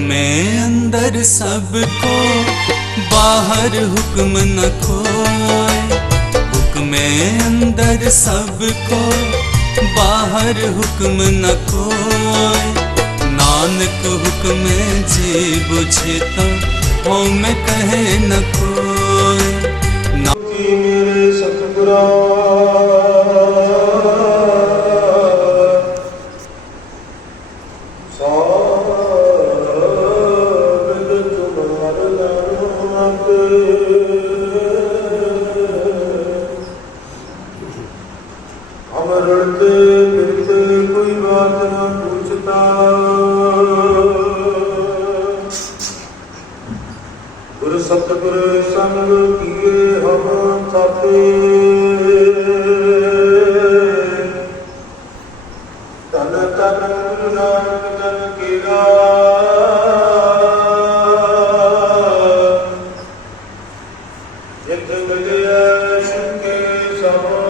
में अंदर सबको बाहर हुक्म न खोए। हुक्म अंदर सबको बाहर हुक्म न खोए। नानक हुक्म जी बुझता हो मैं कहे न खोए। सतगुरा। ਗੁਰ ਸਤਿਗੁਰ ਸੰਗ ਕੀਏ ਹਮ ਸਾਥੇ। ਤਨ ਤਨ ਗੁਰੂ ਨਾਨਕ ਜਨ ਕੀਰਾ। ਜਿਤ ਮਿਲਿਆ ਸੁਕੇ ਸਭੋ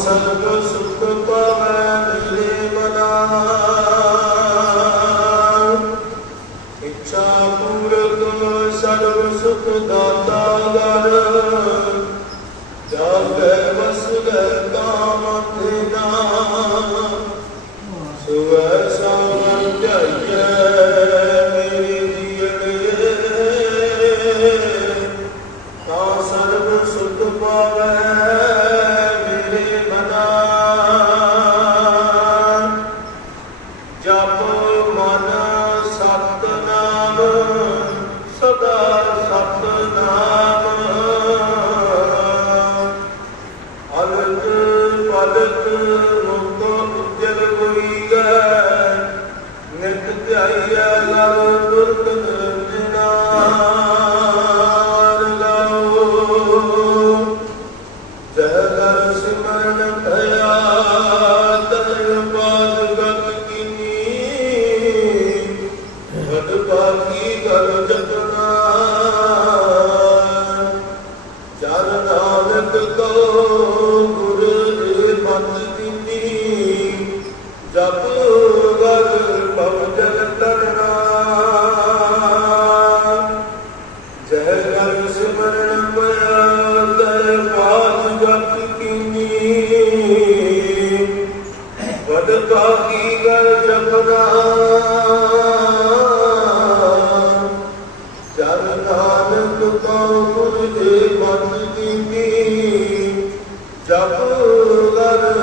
ਸਤਿ ਸੁਖ ਪਵੈ ਮਿਲੇ ਮਨਾ ਇੱਛਾ ਪੂਰਤ ਸਰਬ ਸੁਖ ਦਾ ਸਦਕਾ ਕੀ ਕਰ ਜਪਨਾ ਚਰ ਨਾਨਕ ਕੋ ਗੁਰ ਦੇ ਮਨ ਦੀਨੀ ਜਪ ਕਰ